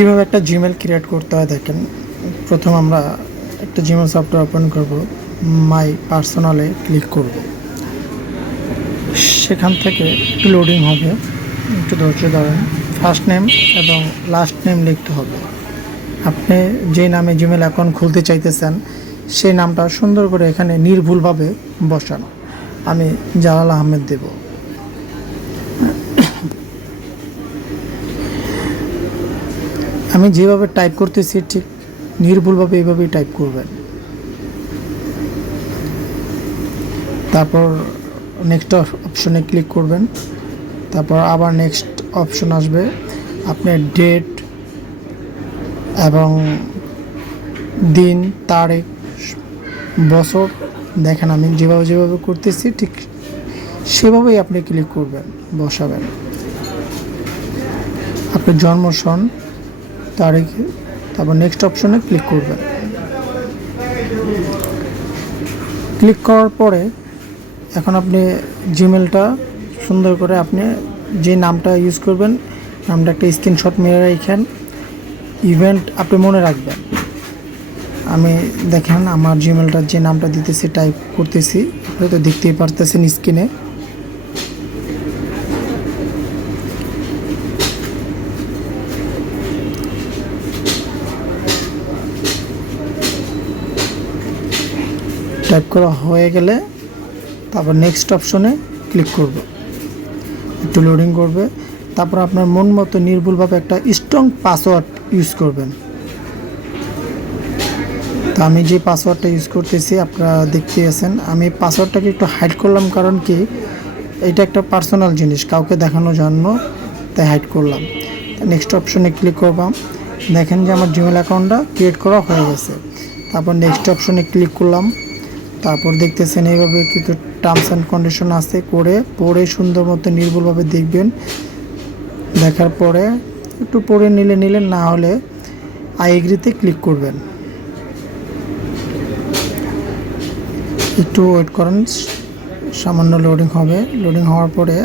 কীভাবে একটা Gmail create করতে হয় দেখেন। প্রথম আমরা একটা জিমেল সফটওয়্যার ওপেন করব, মাই পার্সোনালে ক্লিক করব। সেখান থেকে একটু লোডিং হবে, একটু ধৈর্য ধরেন। ফার্স্ট নেম এবং লাস্ট নেম লিখতে হবে। আপনি যে নামে জিমেল অ্যাকাউন্ট খুলতে চাইতেছেন সেই নামটা সুন্দর করে এখানে নির্ভুলভাবে বসান। আমি জালাল আহমেদ দেব। আমি যেভাবে টাইপ করতেছি ঠিক নির্ভুলভাবে এইভাবেই টাইপ করবেন। তারপর নেক্সট অপশনে ক্লিক করবেন। তারপর আবার নেক্সট অপশন আসবে, আপনার ডেট এবং দিন, তারিখ, বছর দেখেন আমি যেভাবে করতেছি ঠিক সেভাবেই আপনি ক্লিক করবেন, বসাবেন। আপনার জন্ম সন, তারিখ, তারপর নেক্সট অপশনে ক্লিক করবেন। ক্লিক করার পরে এখন আপনি জিমেলটা সুন্দর করে আপনি যে নামটা ইউজ করবেন নামটা একটা স্ক্রিনশট মেরে রাখেন। ইভেন্ট আপনি মনে রাখবেন। আমি দেখেন আমার জিমেলটার যে নামটা দিতেছি টাইপ করতেছি, আপনি তো দেখতেই পারতেছেন স্ক্রিনে। টাইপ করা হয়ে গেলে তারপর নেক্সট অপশনে ক্লিক করব, একটু লোডিং করবে। তারপর আপনার মন মতো নির্ভুলভাবে একটা স্ট্রং পাসওয়ার্ড ইউজ করবেন। তো আমি যে পাসওয়ার্ডটা ইউজ করতেছি আপনারা দেখতে আছেন। আমি পাসওয়ার্ডটাকে একটু হাইড করলাম, কারণ কি এটা একটা পার্সোনাল জিনিস, কাউকে দেখানোর জন্য, তাই হাইড করলাম। নেক্সট অপশনে ক্লিক করলাম। দেখেন যে আমার জিমেল অ্যাকাউন্টটা ক্রিয়েট করা হয়ে গেছে। তারপর নেক্সট অপশনে ক্লিক করলাম। তারপর দেখতেছেন এইভাবে কিছু টার্মস অ্যান্ড কন্ডিশন আছে, পড়ে সুন্দর মতো নির্ভুলভাবে দেখবেন। দেখার পরে একটু পড়ে নিলেন, না হলে আই এগ্রিতে ক্লিক করবেন। একটু ওয়েট করেন, সামান্য লোডিং হবে। লোডিং হওয়ার পরে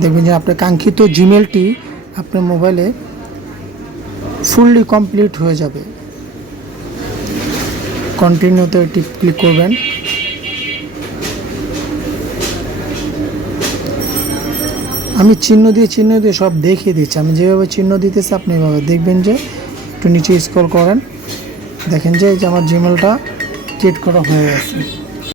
দেখবেন যে আপনার কাঙ্ক্ষিত জিমেলটি আপনার মোবাইলে ফুললি কমপ্লিট হয়ে যাবে। কন্টিনিউতে এটি ক্লিক করবেন। আমি চিহ্ন দিয়ে সব দেখিয়ে দিচ্ছি। আমি যেভাবে চিহ্ন দিতেছি আপনি এভাবে দেখবেন। যে একটু নিচে স্ক্রল করেন, দেখেন যে আমার জিমেলটা ক্রিয়েট করা হয়ে গেছে।